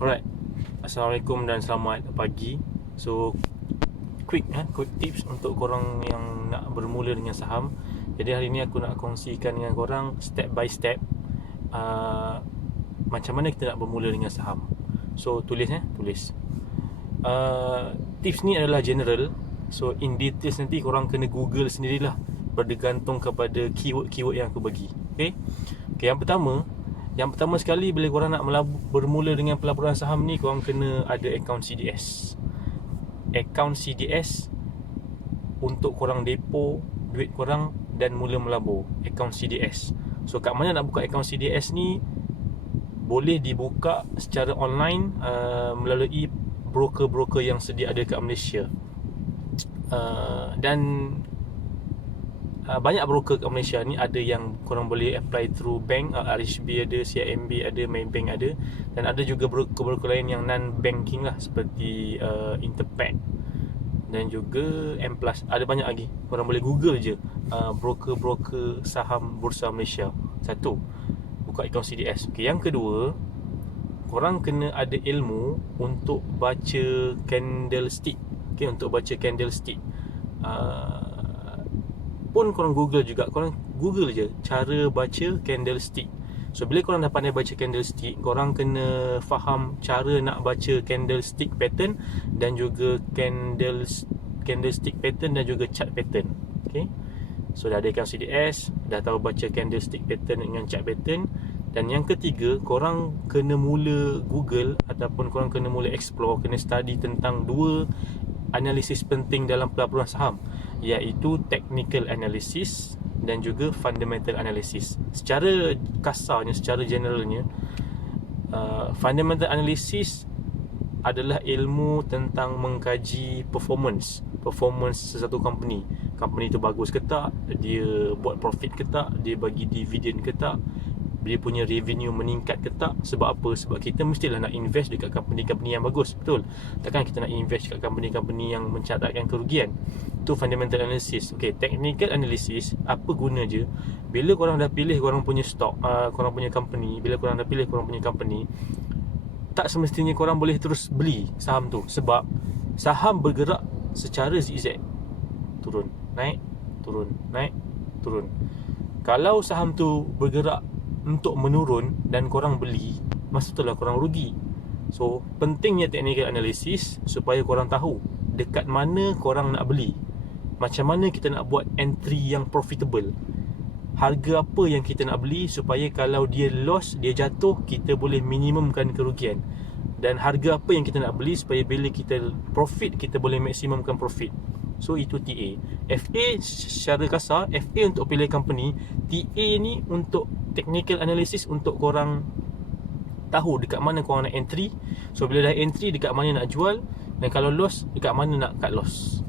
Alright, Assalamualaikum dan selamat pagi. So, quick tips untuk korang yang nak bermula dengan saham. Jadi hari ni aku nak kongsikan dengan korang step by step macam mana kita nak bermula dengan saham. So, tulis. Tips ni adalah general. So, in details nanti korang kena google sendirilah, bergantung kepada keyword yang aku bagi. Okay, Yang pertama sekali, bila korang nak bermula dengan pelaburan saham ni, korang kena ada akaun CDS. Akaun CDS untuk korang depo duit korang dan mula melabur. Akaun CDS. So kat mana nak buka akaun CDS ni? Boleh dibuka secara online melalui broker-broker yang sedia ada kat Malaysia. Dan banyak broker kat Malaysia ni, ada yang korang boleh apply through bank, RHB ada, CIMB ada, Maybank ada, dan ada juga broker-broker lain yang non-banking lah, seperti Interpac dan juga M+. Ada banyak lagi. Korang boleh google je broker-broker saham Bursa Malaysia. Satu, buka akaun CDS. Okay, yang kedua, korang kena ada ilmu untuk baca candlestick. Okay, untuk baca candlestick pun korang google juga. Korang google je cara baca candlestick. So bila korang dah pandai baca candlestick, korang kena faham cara nak baca candlestick pattern dan juga candlestick pattern dan juga chart pattern. Okay, so dah ada akaun CDS, dah tahu baca candlestick pattern dengan chart pattern. Dan yang ketiga, korang kena mula google ataupun korang kena mula explore, kena study tentang dua analisis penting dalam pelaburan saham, iaitu technical analysis dan juga fundamental analysis. Secara kasarnya, secara generalnya, fundamental analysis adalah ilmu tentang mengkaji performance sesuatu company. Company tu bagus ke tak, dia buat profit ke tak, dia bagi dividen ke tak, dia punya revenue meningkat ke tak. Sebab apa? Sebab kita mestilah nak invest dekat company-company yang bagus, betul? Takkan kita nak invest dekat company-company yang mencatatkan kerugian. Itu fundamental analysis. Okay, technical analysis, apa guna je? Bila korang dah pilih korang punya stock, korang punya company, bila korang dah pilih korang punya company, tak semestinya korang boleh terus beli saham tu. Sebab saham bergerak secara zigzag, turun, naik, turun, naik, turun. Kalau saham tu bergerak untuk menurun dan korang beli, masa itulah korang rugi. So pentingnya technical analysis supaya korang tahu dekat mana korang nak beli, macam mana kita nak buat entry yang profitable, harga apa yang kita nak beli supaya kalau dia loss, dia jatuh, kita boleh minimumkan kerugian, dan harga apa yang kita nak beli supaya bila kita profit, kita boleh maksimumkan profit. So itu TA. FA secara kasar, FA untuk pilih company, TA ni untuk technical analysis, untuk korang tahu dekat mana korang nak entry. So bila dah entry, dekat mana nak jual, dan kalau loss, dekat mana nak cut loss.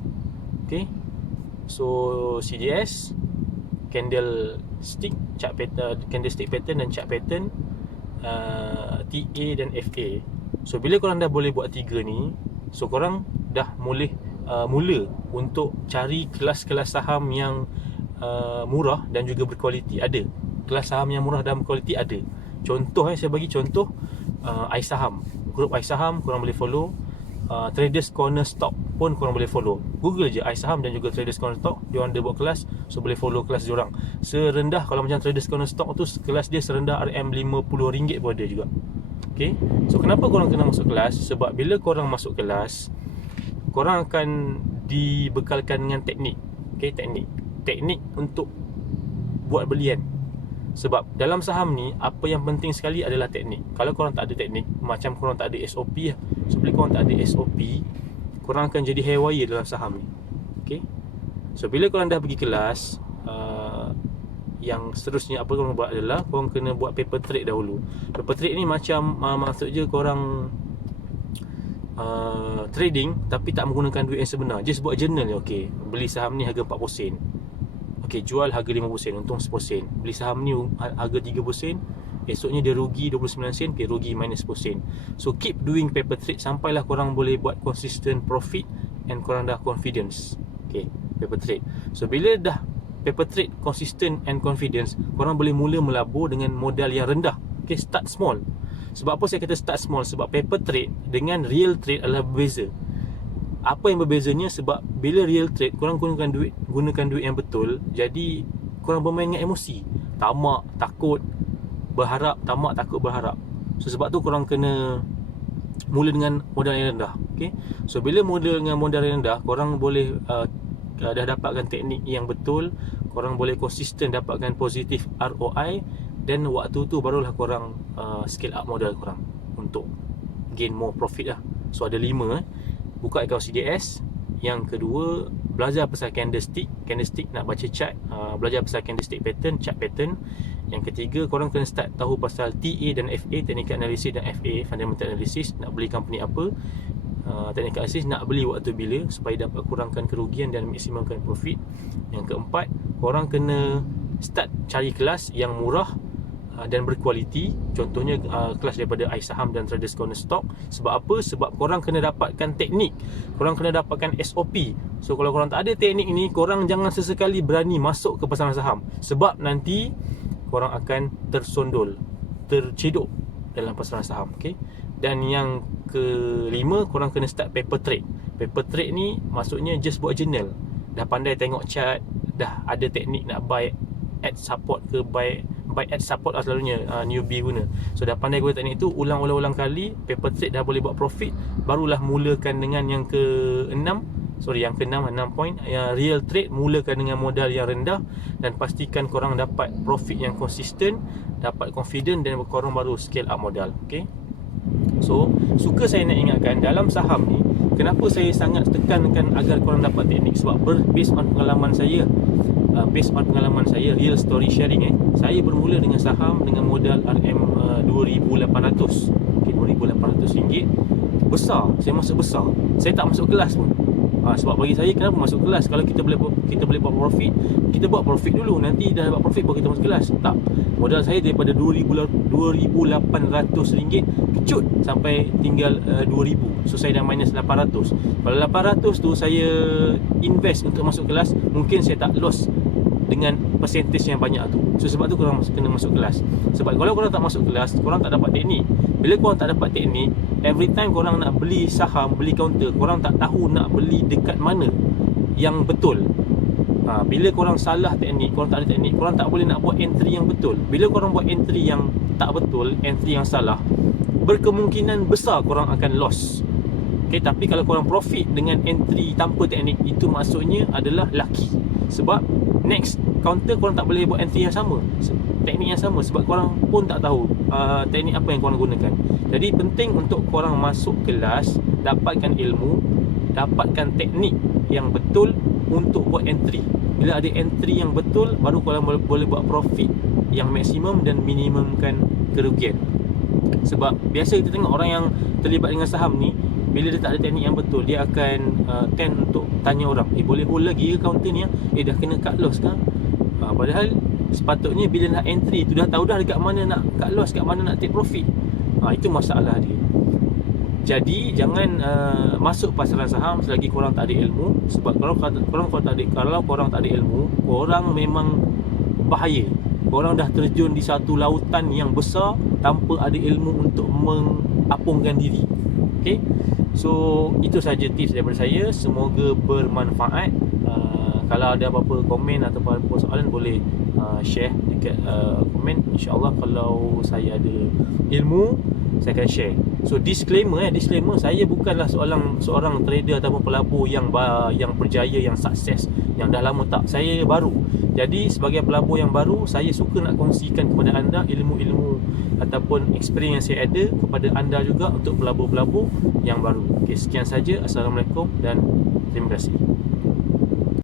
Okay, so CDS, candlestick, chart pattern, candlestick pattern dan chart pattern, TA dan FA. So bila korang dah boleh buat tiga ni, so korang dah mula untuk cari kelas-kelas saham yang murah dan juga berkualiti. Ada kelas saham yang murah dan berkualiti, ada. Contoh, saya bagi contoh, iSaham, grup iSaham korang boleh follow. Traders Corner Stock pun korang boleh follow. Google je iSaham dan juga Traders Corner Stock, diorang ada buat kelas. So boleh follow kelas diorang. Serendah, kalau macam Traders Corner Stock tu, kelas dia serendah RM50 pun ada juga. Okay, so kenapa korang kena masuk kelas? Sebab bila korang masuk kelas, korang akan dibekalkan dengan teknik. Okay, teknik untuk buat belian. Sebab dalam saham ni, apa yang penting sekali adalah teknik. Kalau korang tak ada teknik, macam korang tak ada SOP lah. So bila korang tak ada SOP, korang akan jadi haywire dalam saham ni. Okay, so bila korang dah pergi kelas, yang seterusnya apa korang buat adalah korang kena buat paper trade dahulu. Paper trade ni macam maksud je korang trading tapi tak menggunakan duit yang sebenar. Just buat journal je. Okay, beli saham ni harga 40 sen, okay, jual harga 50 sen, untung 10 sen. Beli saham ni harga 30 sen, esoknya dia rugi 29 sen, okay, rugi minus 10 sen. So keep doing paper trade sampailah korang boleh buat consistent profit and korang dah confidence. Okay, paper trade. So bila dah paper trade consistent and confidence, korang boleh mula melabur dengan modal yang rendah. Okay, start small. Sebab apa saya kata start small? Sebab paper trade dengan real trade adalah berbeza. Apa yang berbezanya? Sebab bila real trade korang gunakan duit yang betul, jadi korang bermain dengan emosi, tamak, takut, berharap, tamak, takut, berharap. So sebab tu korang kena mula dengan modal yang rendah. Okay? So bila mula dengan modal yang rendah, korang boleh dah dapatkan teknik yang betul, korang boleh konsisten dapatkan positif ROI, dan waktu tu barulah korang scale up modal korang untuk gain more profit lah. So ada 5 buka akaun CDS. Yang kedua, belajar pasal candlestick nak baca chart, belajar pasal candlestick pattern, chart pattern. Yang ketiga, korang kena start tahu pasal TA dan FA, technical analysis, dan FA, fundamental analysis. Nak beli company apa, technical analysis, nak beli waktu bila, supaya dapat kurangkan kerugian dan maksimumkan profit. Yang keempat, korang kena start cari kelas yang murah dan berkualiti. Contohnya kelas daripada iSaham dan Traders Corner Stock. Sebab apa? Sebab korang kena dapatkan teknik, korang kena dapatkan SOP. So kalau korang tak ada teknik ni, korang jangan sesekali berani masuk ke pasaran saham, sebab nanti korang akan tersondol, tercedok dalam pasaran saham. Okay? Dan yang kelima, korang kena start paper trade. Paper trade ni maksudnya just buat journal. Dah pandai tengok chart, dah ada teknik nak buy at support ke buy at support lah selalunya newbie guna. So dah pandai guna teknik tu, ulang kali, paper trade dah boleh buat profit, barulah mulakan dengan yang ke-6 point, yang real trade. Mulakan dengan modal yang rendah dan pastikan korang dapat profit yang konsisten, dapat confident, dan korang baru scale up modal. Okay? So suka saya nak ingatkan, dalam saham ni kenapa saya sangat tekankan agar korang dapat teknik? Sebab based on pengalaman saya, real story sharing, saya bermula dengan saham dengan modal RM2,800. Okay, RM2,800 besar. Saya masuk besar, saya tak masuk kelas pun. Sebab bagi saya, kenapa masuk kelas? Kalau kita boleh buat profit, kita buat profit dulu, nanti dah dapat profit baru kita masuk kelas. Tak, modal saya daripada RM2,800 kecut sampai tinggal 2,000. So saya dah minus 800. Kalau 800 tu saya invest untuk masuk kelas, mungkin saya tak loss dengan percentage yang banyak tu. So sebab tu korang kena masuk kelas. Sebab kalau korang tak masuk kelas, korang tak dapat teknik. Bila korang tak dapat teknik, every time korang nak beli saham, beli counter, korang tak tahu nak beli dekat mana yang betul. Bila korang salah teknik, korang tak ada teknik, korang tak boleh nak buat entry yang betul. Bila korang buat entry yang tak betul, entry yang salah, berkemungkinan besar korang akan loss. Okay, tapi kalau korang profit dengan entry tanpa teknik, itu maksudnya adalah lucky. Sebab next counter korang tak boleh buat entry yang sama, teknik yang sama, sebab korang pun tak tahu teknik apa yang korang gunakan. Jadi penting untuk korang masuk kelas, dapatkan ilmu, dapatkan teknik yang betul untuk buat entry. Bila ada entry yang betul, baru korang boleh buat profit yang maksimum dan minimumkan kerugian. Sebab biasa kita tengok orang yang terlibat dengan saham ni, bila dia tak ada teknik yang betul, dia akan tend untuk tanya orang, boleh hold lagi ke counter ni? Dah kena cut loss kan? Padahal sepatutnya bila nak entry tu dah tahu dah dekat mana nak cut loss, kat mana nak take profit. Itu masalah dia. Jadi jangan masuk pasaran saham selagi korang tak ada ilmu. Sebab kalau korang tak ada ilmu, korang memang bahaya. Korang dah terjun di satu lautan yang besar tanpa ada ilmu untuk mengapungkan diri. Okay? So itu saja tips daripada saya. Semoga bermanfaat. Kalau ada apa-apa komen atau apa-apa soalan, boleh share dekat komen. InsyaAllah kalau saya ada ilmu, saya akan share. So disclaimer, saya bukanlah seorang trader ataupun pelabur yang berjaya, yang sukses, yang dah lama. Tak, saya baru. Jadi sebagai pelabur yang baru, saya suka nak kongsikan kepada anda ilmu-ilmu ataupun experience yang saya ada kepada anda juga untuk pelabur-pelabur yang baru. Okay, sekian saja. Assalamualaikum dan terima kasih.